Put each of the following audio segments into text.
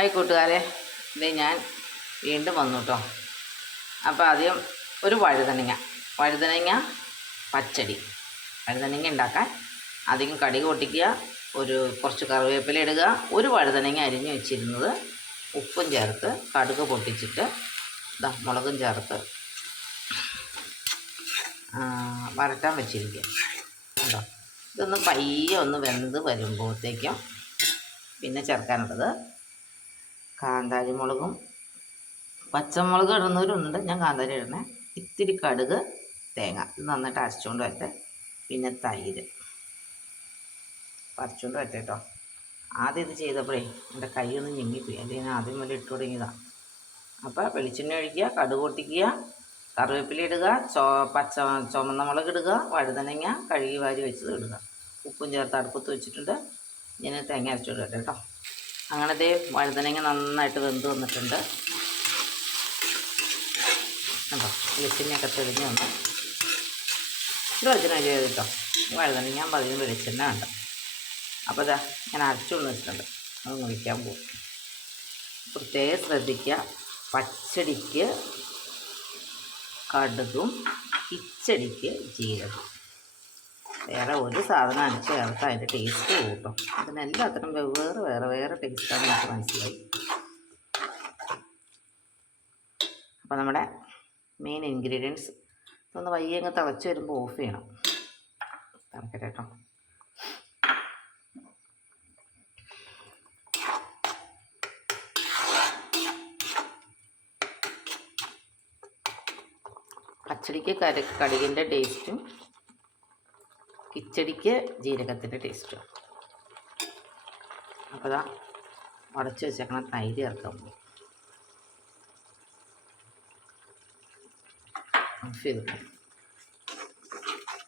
Hi കൂട്ടുകാരെ, ഇത് ഞാൻ വീണ്ടും വന്നു കേട്ടോ. അപ്പോൾ ആദ്യം ഒരു വഴുതനങ്ങ പച്ചടി. വഴുതനങ്ങ ഉണ്ടാക്കാൻ അധികം കടുക് പൊട്ടിക്കുക, കുറച്ച് കറിവേപ്പില ഇടുക, ഒരു വഴുതനങ്ങ അരിഞ്ഞ് വെച്ചിരുന്നത് ഉപ്പും ചേർത്ത് കടുക് പൊട്ടിച്ചിട്ട് മുളകും ചേർത്ത് വരട്ടാൻ വെച്ചിരിക്കുക കേട്ടോ. ഇതൊന്ന് പയ്യെ ഒന്ന് വെന്ത് വരുമ്പോഴത്തേക്കും പിന്നെ ചേർക്കാനുള്ളത് കാന്താരി മുളകും, പച്ചമുളക് ഇടുന്നവരുണ്ട്, ഞാൻ കാന്താരി ഇടണേ. ഇത്തിരി കടുക്, തേങ്ങ, ഇത് നന്നായിട്ട് അരച്ചുകൊണ്ട് വരട്ടെ. പിന്നെ തൈര് അരച്ചുകൊണ്ട് വരട്ടെ കേട്ടോ. ആദ്യം ഇത് ചെയ്തപ്പോഴേ എൻ്റെ കൈയൊന്ന് ഞെങ്ങിപ്പോയി, അല്ലെങ്കിൽ ഞാൻ ആദ്യം മുതൽ ഇട്ട് തുടങ്ങിയതാണ്. അപ്പോൾ വെളിച്ചെണ്ണ ഒഴിക്കുക, കടുക് പൊട്ടിക്കുക, കറിവേപ്പില ഇടുക, ചുമന്ന മുളക് ഇടുക, വഴുതനങ്ങ കഴുകി വാരി വെച്ചത് ഇടുക, ഉപ്പും ചേർത്ത് അടുപ്പത്ത് വെച്ചിട്ടുണ്ട്. ഞാൻ തേങ്ങ അരച്ചുകൊണ്ട് വരട്ടെ കേട്ടോ. അങ്ങനത്തെ വഴുതനങ്ങ നന്നായിട്ട് വെന്ത് വന്നിട്ടുണ്ട് കേട്ടോ. വെളിച്ചെണ്ണയൊക്കെ തെളിഞ്ഞ് വന്നു. ഇത് വെളിച്ചെണ്ണ ചെയ്ത് കേട്ടോ. വഴുതനങ്ങ പതിന് വെളിച്ചെണ്ണ ഉണ്ട്. അപ്പോൾ ഇതാ ഞാൻ അരച്ചുകൊണ്ട് വെച്ചിട്ടുണ്ട്, അത് മുറിക്കാൻ പോകും. പ്രത്യേകം ശ്രദ്ധിക്കുക, പച്ചടിക്ക് കടുകും കിച്ചടിക്ക് ജീരകം, വേറെ ഒരു സാധനം അരച്ച് ചേർത്ത് അതിൻ്റെ ടേസ്റ്റ് കൂട്ടും. അതിനെല്ലാത്തിനും വേറെ ടേസ്റ്റാണ് എനിക്ക് മനസ്സിലായി. അപ്പോൾ നമ്മുടെ മെയിൻ ഇൻഗ്രീഡിയൻസ് ഇതൊന്ന് വയ്യങ്ങ് തിളച്ച് വരുമ്പോൾ ഓഫ് ചെയ്യണം. തിളക്കട്ടെ കേട്ടോ. പച്ചടിക്ക് കടുകിൻ്റെ ടേസ്റ്റും കിച്ചടിക്ക് ജീരകത്തിൻ്റെ ടേസ്റ്റും. അപ്പോൾ ഇതാ ഉടച്ച് വെച്ചേക്കണം തൈര് ചേർക്കാൻ പോകും. ഓഫ് ചെയ്തു,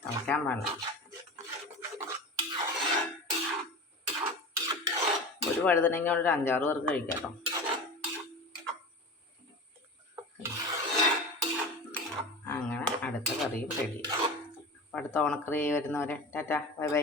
തിളയ്ക്കാൻ പാടില്ല. ഒരു വഴുതനങ്ങ ഒരു 5-6 പേർക്ക് കഴിക്കാം കേട്ടോ. അങ്ങനെ അടുത്ത കറിയും റെഡി. അടുത്ത ഓണക്കറി വരുന്നവരെ ടാറ്റ, ബൈ ബൈ.